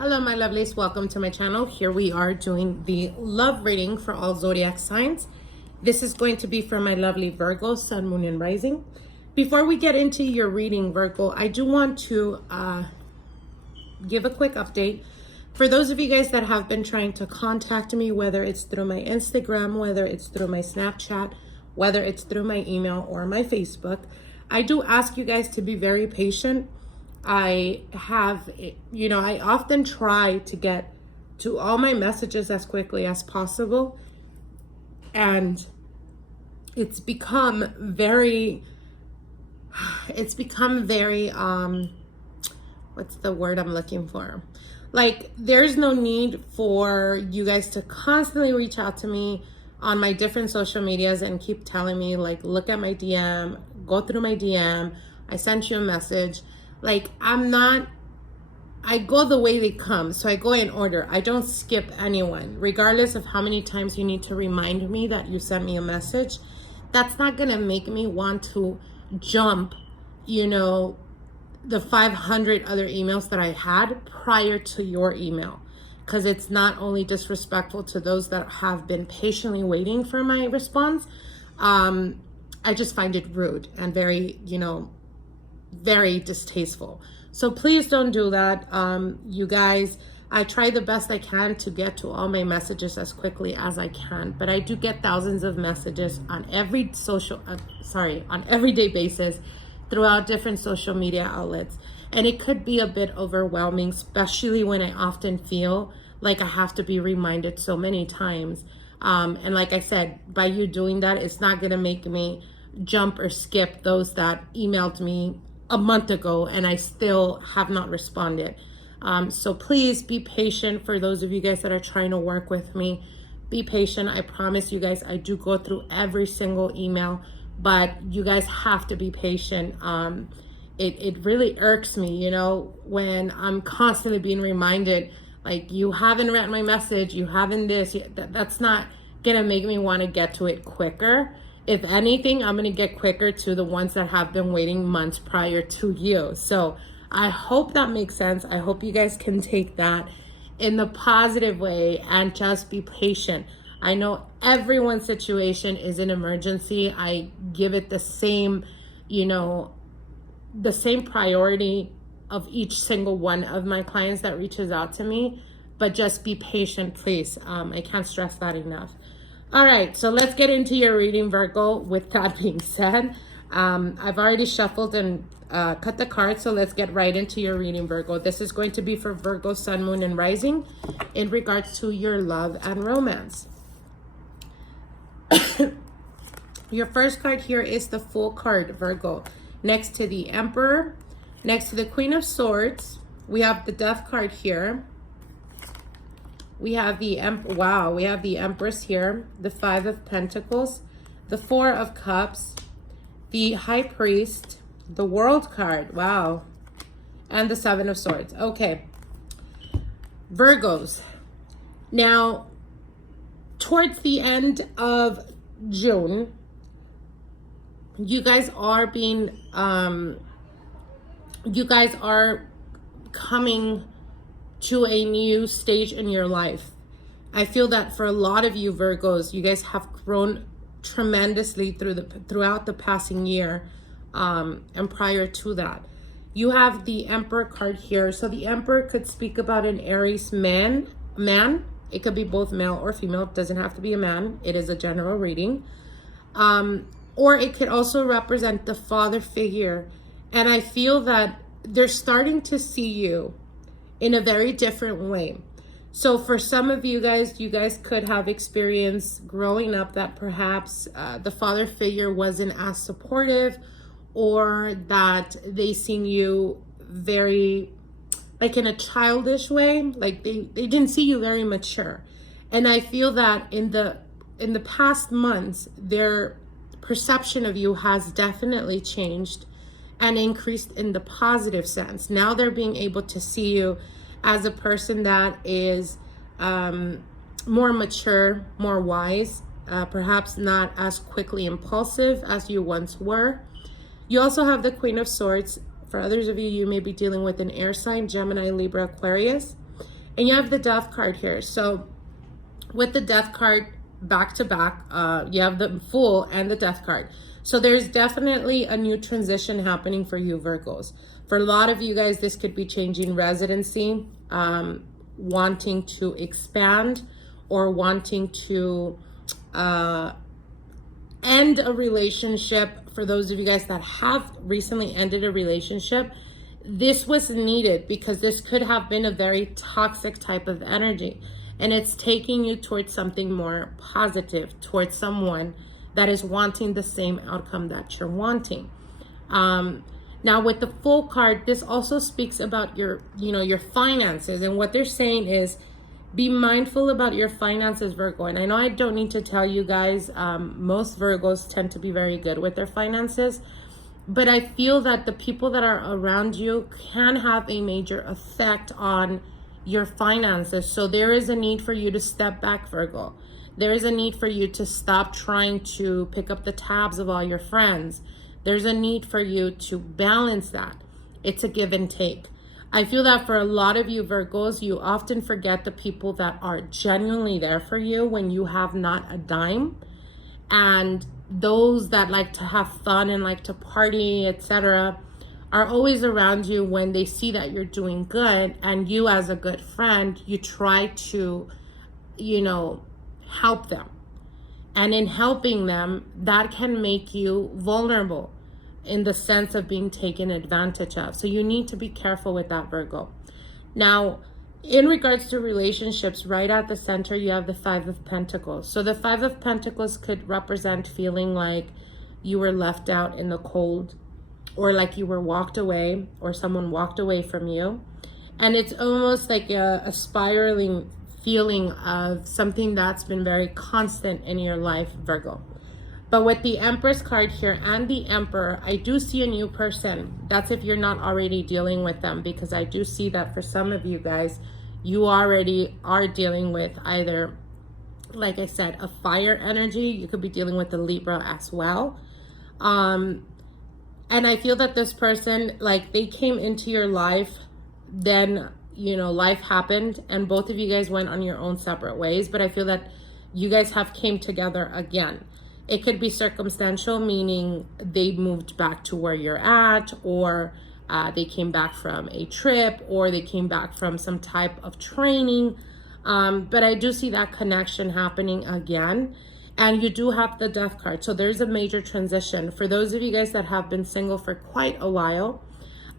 Hello my lovelies, welcome to my channel. Here we are doing the love reading for all zodiac signs. This is going to be for my lovely Virgo, Sun, Moon, and Rising. Before we get into your reading, Virgo, I do want to give a quick update. For those of you guys that have been trying to contact me, whether it's through my Instagram, whether it's through my Snapchat, whether it's through my email or my Facebook, I do ask you guys to be very patient. I often try to get to all my messages as quickly as possible. And it's become very, what's the word I'm looking for? Like, there's no need for you guys to constantly reach out to me on my different social medias and keep telling me, like, look at my DM, go through my DM, I sent you a message. Like, I go the way they come. So I go in order. I don't skip anyone, regardless of how many times you need to remind me that you sent me a message. That's not going to make me want to jump, the 500 other emails that I had prior to your email. Because it's not only disrespectful to those that have been patiently waiting for my response. I just find it rude and very, very distasteful. So please don't do that. You guys, I try the best I can to get to all my messages as quickly as I can, but I do get thousands of messages on every on everyday basis throughout different social media outlets. And it could be a bit overwhelming, especially when I often feel like I have to be reminded so many times. And like I said, by you doing that, it's not going to make me jump or skip those that emailed me a month ago and I still have not responded. So please be patient. For those of you guys that are trying to work with me, be patient. I promise you guys, I do go through every single email, but you guys have to be patient. It really irks me, when I'm constantly being reminded, like, you haven't read my message, you haven't this. That's not gonna make me want to get to it quicker. If anything, I'm going to get quicker to the ones that have been waiting months prior to you. So I hope that makes sense. I hope you guys can take that in the positive way and just be patient. I know everyone's situation is an emergency. I give it the same, the same priority of each single one of my clients that reaches out to me. But just be patient, please. I can't stress that enough. All right, so let's get into your reading, Virgo. With that being said, I've already shuffled and cut the cards, so let's get right into your reading, Virgo. This is going to be for Virgo, Sun, Moon, and Rising in regards to your love and romance. Your first card here is the Fool card, Virgo. Next to the Emperor, next to the Queen of Swords, we have the Death card here. We have the we have the Empress here, the Five of Pentacles, the Four of Cups, the High Priest, the World card, wow, and the Seven of Swords. Okay, Virgos. Now, towards the end of June, you guys are being, you guys are coming to a new stage in your life. I feel that for a lot of you Virgos, you guys have grown tremendously throughout the passing year, and prior to that. You have the Emperor card here. So the Emperor could speak about an Aries man. It could be both male or female. It doesn't have to be a man. It is a general reading. Or it could also represent the father figure. And I feel that they're starting to see you in a very different way. So for some of you guys could have experienced growing up that perhaps the father figure wasn't as supportive, or that they seen you very, like, in a childish way, like they didn't see you very mature. And I feel that in the past months, their perception of you has definitely changed and increased in the positive sense. Now they're being able to see you as a person that is more mature, more wise, perhaps not as quickly impulsive as you once were. You also have the Queen of Swords. For others of you, you may be dealing with an air sign, Gemini, Libra, Aquarius. And you have the Death card here. So with the Death card back to back, you have the Fool and the Death card. So there's definitely a new transition happening for you, Virgos. For a lot of you guys, this could be changing residency, wanting to expand, or wanting to end a relationship. For those of you guys that have recently ended a relationship, this was needed because this could have been a very toxic type of energy, and it's taking you towards something more positive, towards someone that is wanting the same outcome that you're wanting. Now with the Fool card, this also speaks about your finances, and what they're saying is be mindful about your finances, Virgo. And I know I don't need to tell you guys, most Virgos tend to be very good with their finances, but I feel that the people that are around you can have a major effect on your finances. So there is a need for you to step back, Virgo. There is a need for you to stop trying to pick up the tabs of all your friends. There's a need for you to balance that. It's a give and take. I feel that for a lot of you Virgos, you often forget the people that are genuinely there for you when you have not a dime. And those that like to have fun and like to party, etc., are always around you when they see that you're doing good. And you, as a good friend, you try to, help them. And in helping them, that can make you vulnerable in the sense of being taken advantage of. So you need to be careful with that, Virgo. Now, in regards to relationships, right at the center, you have the Five of Pentacles. So the Five of Pentacles could represent feeling like you were left out in the cold, or like you were walked away, or someone walked away from you. And it's almost like a spiraling feeling of something that's been very constant in your life, Virgo. But with the Empress card here and the Emperor, I do see a new person. That's if you're not already dealing with them, because I do see that for some of you guys, you already are dealing with either, like I said, a fire energy. You could be dealing with the Libra as well. And I feel that this person, like, they came into your life, then, life happened, and both of you guys went on your own separate ways. But I feel that you guys have came together again. It could be circumstantial, meaning they moved back to where you're at, or they came back from a trip, or they came back from some type of training. But I do see that connection happening again. And you do have the Death card. So there's a major transition. For those of you guys that have been single for quite a while,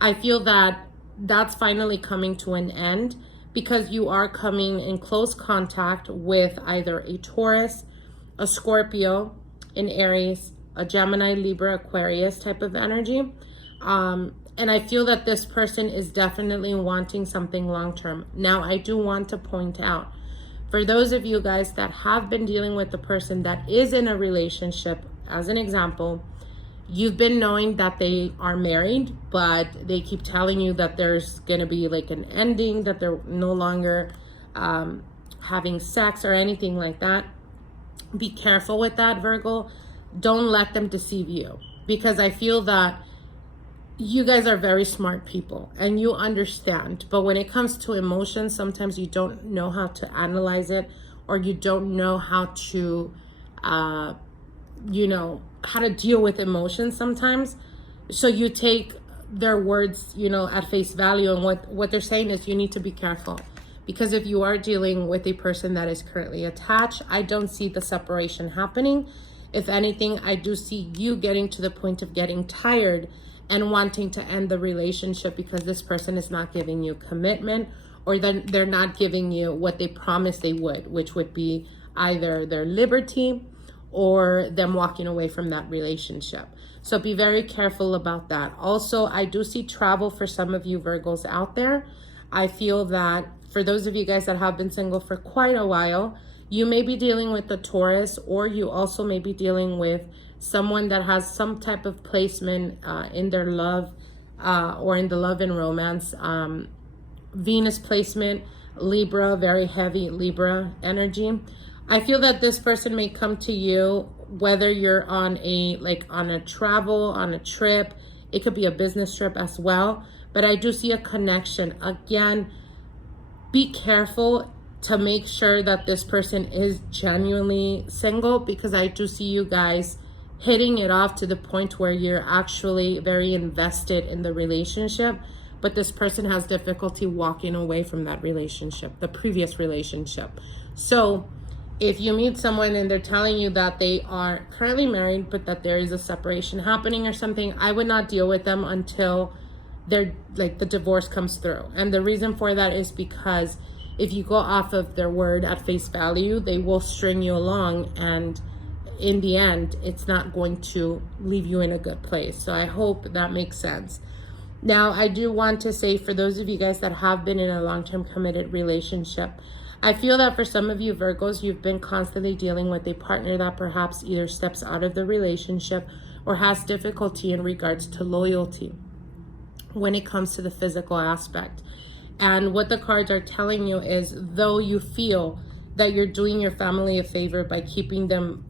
I feel that that's finally coming to an end, because you are coming in close contact with either a Taurus, a Scorpio, an Aries, a Gemini, Libra, Aquarius type of energy. And I feel that this person is definitely wanting something long-term. Now, I do want to point out, for those of you guys that have been dealing with the person that is in a relationship, as an example, you've been knowing that they are married, but they keep telling you that there's going to be like an ending, that they're no longer having sex or anything like that. Be careful with that, Virgo. Don't let them deceive you, because I feel that you guys are very smart people and you understand. But when it comes to emotions, sometimes you don't know how to analyze it, or you don't know how to, how to deal with emotions sometimes. So you take their words, at face value. And what they're saying is you need to be careful. Because if you are dealing with a person that is currently attached, I don't see the separation happening. If anything, I do see you getting to the point of getting tired and wanting to end the relationship, because this person is not giving you commitment, or then they're not giving you what they promised they would, which would be either their liberty or them walking away from that relationship. So be very careful about that. Also, I do see travel for some of you Virgos out there. I feel that for those of you guys that have been single for quite a while, you may be dealing with the Taurus, or you also may be dealing with someone that has some type of placement in their love or in the love and romance. Venus placement, Libra, very heavy Libra energy. I feel that this person may come to you, whether you're on a travel, on a trip. It could be a business trip as well. But I do see a connection. Again, be careful to make sure that this person is genuinely single, because I do see you guys hitting it off to the point where you're actually very invested in the relationship, but this person has difficulty walking away from that relationship, the previous relationship. So if you meet someone and they're telling you that they are currently married, but that there is a separation happening or something, I would not deal with them until they're like the divorce comes through. And the reason for that is because if you go off of their word at face value, they will string you along, and in the end, it's not going to leave you in a good place. So I hope that makes sense. Now, I do want to say, for those of you guys that have been in a long-term committed relationship, I feel that for some of you Virgos, you've been constantly dealing with a partner that perhaps either steps out of the relationship or has difficulty in regards to loyalty when it comes to the physical aspect. And what the cards are telling you is, though you feel that you're doing your family a favor by keeping them,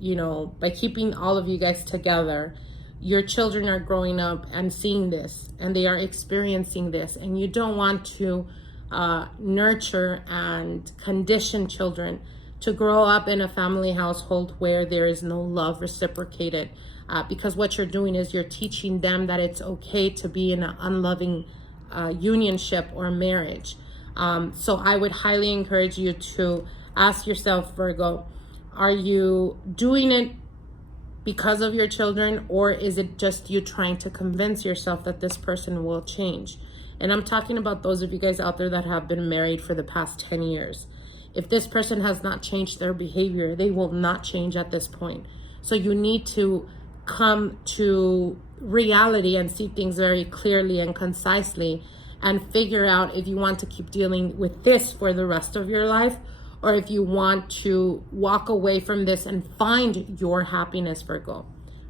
by keeping all of you guys together, your children are growing up and seeing this, and they are experiencing this, and you don't want to nurture and condition children to grow up in a family household where there is no love reciprocated, because what you're doing is you're teaching them that it's okay to be in an unloving unionship or marriage. So I would highly encourage you to ask yourself, Virgo, are you doing it because of your children, or is it just you trying to convince yourself that this person will change? And I'm talking about those of you guys out there that have been married for the past 10 years. If this person has not changed their behavior, they will not change at this point. So you need to come to reality and see things very clearly and concisely, and figure out if you want to keep dealing with this for the rest of your life, or if you want to walk away from this and find your happiness, Virgo.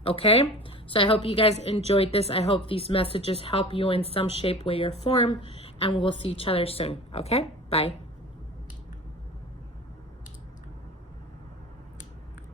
Okay? So I hope you guys enjoyed this. I hope these messages help you in some shape, way, or form, and we'll see each other soon. Okay? Bye.